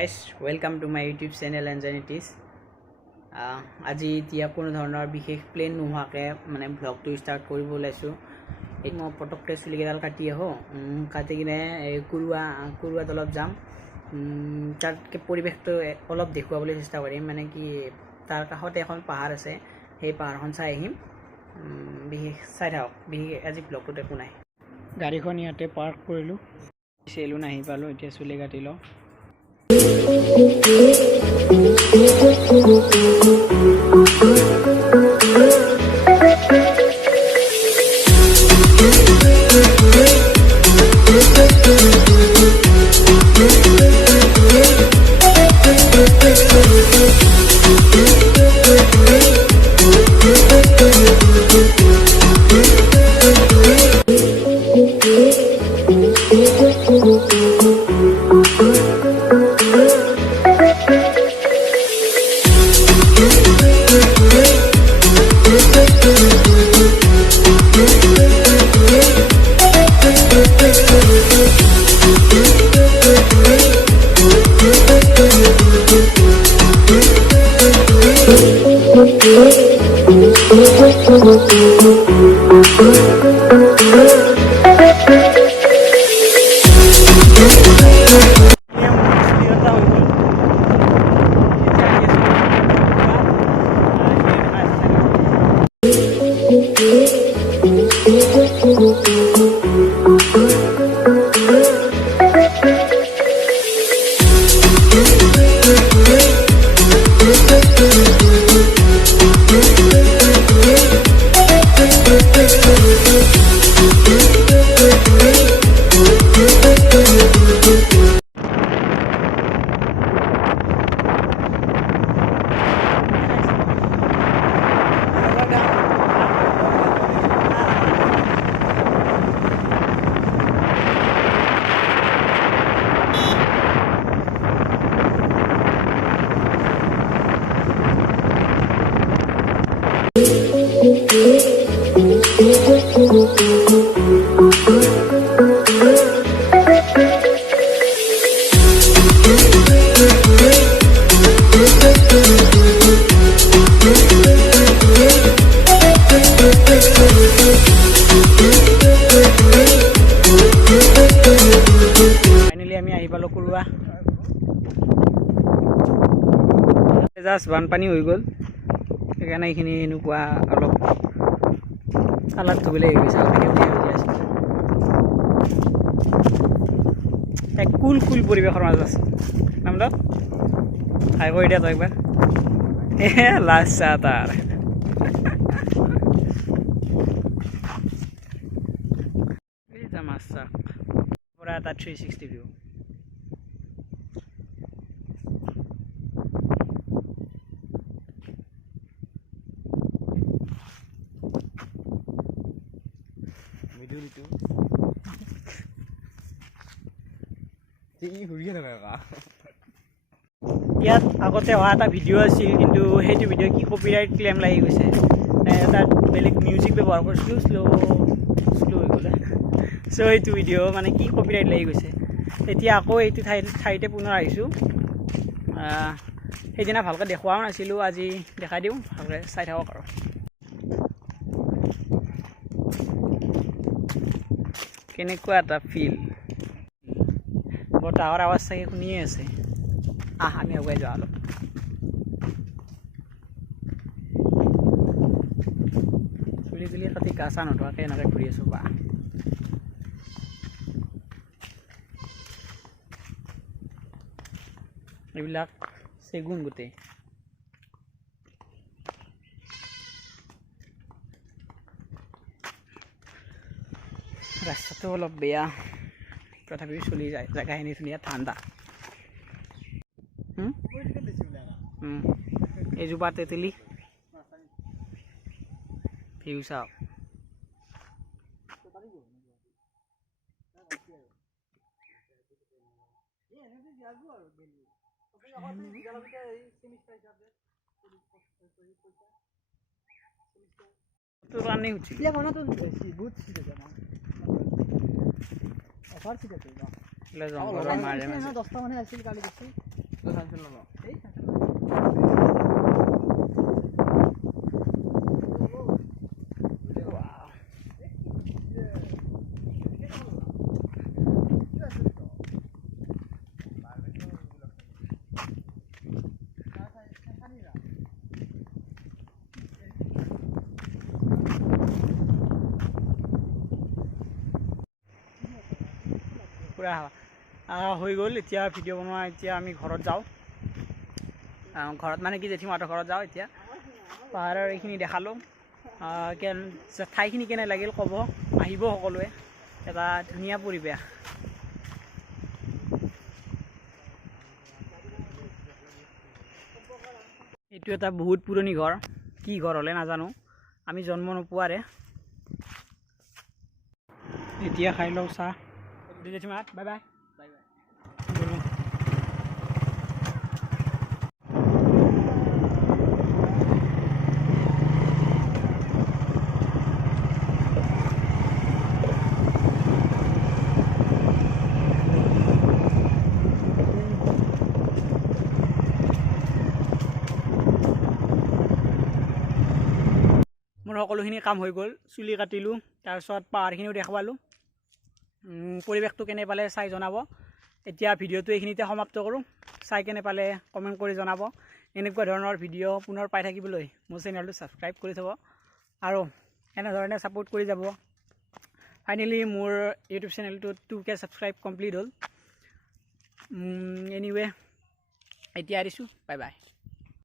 Guys, welcome to my YouTube channel NJ Nitish. আজি এতিয়া কোনো ধৰণৰ বিশেষ প্লেন নোহাকে মানে ব্লগটো ষ্টাৰ্ট কৰিব লৈছো। এই মই পটককে চুলিকেডাল কাটি আহো, কাটি কিনে কুৰুৱা তলত যাম। তাতকে পৰিবেশটো অলপ দেখুৱাবলৈ চেষ্টা কৰিম, মানে কি তাৰ কাষতে এখন পাহাৰ আছে, সেই পাহাৰখন চাই আহিম। বিশেষ চাই থাকক, বিশেষ আজি ব্লগটোত একো নাই। গাড়ীখন ইয়াতে পাৰ্ক কৰিলোঁ, চেলুন আহি পালোঁ, এতিয়া চুলি কাটি লওঁ। Finally, আমি আহি পালো কুৰুৱা। জাস্ট বানপানী হৈ গ'ল, সেইকাৰণে এইখিনি এনেকুৱা অলপ কালাৰ ধুবলৈ হৈ গৈছে। এক কুল পৰিৱেশৰ মাজত আছে নামটো খাই কৰি দিয়া তই একবাৰ। লাষ্ট চাহ তাৰ মাছ চাহ পুৰা এটা 360 ভিউ। ইয়াত আগতে অহা এটা ভিডিঅ' আছিল, কিন্তু সেইটো ভিডিঅ' কি কপিৰাইট ক্লেইম লাগি গৈছে। তাত বেলেগ মিউজিক ব্যৱহাৰ কৰিছিলোঁ, শ্ল' হৈ গ'লে। চ' সেইটো ভিডিঅ' মানে কি কপিৰাইট লাগি গৈছে। এতিয়া আকৌ এইটো ঠাইতে পুনৰ আহিছোঁ। সেইদিনা ভালকৈ দেখুৱাও নাছিলোঁ, আজি দেখাই দিওঁ, ভালকৈ চাই থাকক আৰু। কেনেকুৱা এটা ফিল, বতাহৰ আৱাজ চাগে শুনিয়ে আছে। আমি আগুৱাই যাওঁ অলপ। চুলি কাটি গা চা নধোৱাকৈ এনেকৈ ঘূৰি আছোঁ। বা এইবিলাক চেগুন গোটেই। ৰাস্তাটো অলপ বেয়া, তথাপিও চলি যায়। জেগাখিনি ধুনীয়া, ঠাণ্ডা। এইজোপা তেতেলী ভিউ চাওক। तो रानी उठी या कोना तो बहुत सीधे जाना অফার ছিল তো ले जाऊंगा मारे में 10টা মানে আসছিল কালি গেছে পুৰা হৈ গ'ল এতিয়া ভিডিঅ' বনোৱা এতিয়া আমি ঘৰত যাওঁ ঘৰত মানে কি জেঠীমাহঁতৰ ঘৰত যাওঁ এতিয়া পাহাৰৰ এইখিনি দেখালোঁ ঠাইখিনি কেনে লাগিল ক'ব আহিব সকলোৱে এটা ধুনীয়া পৰিৱেশ এইটো এটা বহুত পুৰণি ঘৰ কি ঘৰ হ'লে নাজানো আমি জন্ম নোপোৱাৰে এতিয়া খাই লওঁ চাহ জেঠীমাহঁত বাই বাই মোৰ সকলোখিনি কাম হৈ গ'ল চুলি কাটিলোঁ তাৰপিছত পাহাৰখিনিও দেখুৱালোঁ পৰিৱেশটো কেনে পালে চাই জনাব এতিয়া ভিডিঅ'টো এইখিনিতে সমাপ্ত কৰোঁ চাই কেনে পালে কমেণ্ট কৰি জনাব এনেকুৱা ধৰণৰ ভিডিঅ' পুনৰ পাই থাকিবলৈ মোৰ চেনেলটো ছাবস্ক্ৰাইব কৰি থ'ব আৰু এনেধৰণে ছাপোৰ্ট কৰি যাব ফাইনেলি মোৰ ইউটিউব চেনেলটোত 2K ছাবস্ক্ৰাইব কমপ্লিট হ'ল এনিৱে এতিয়া এৰিছোঁ বাই বাই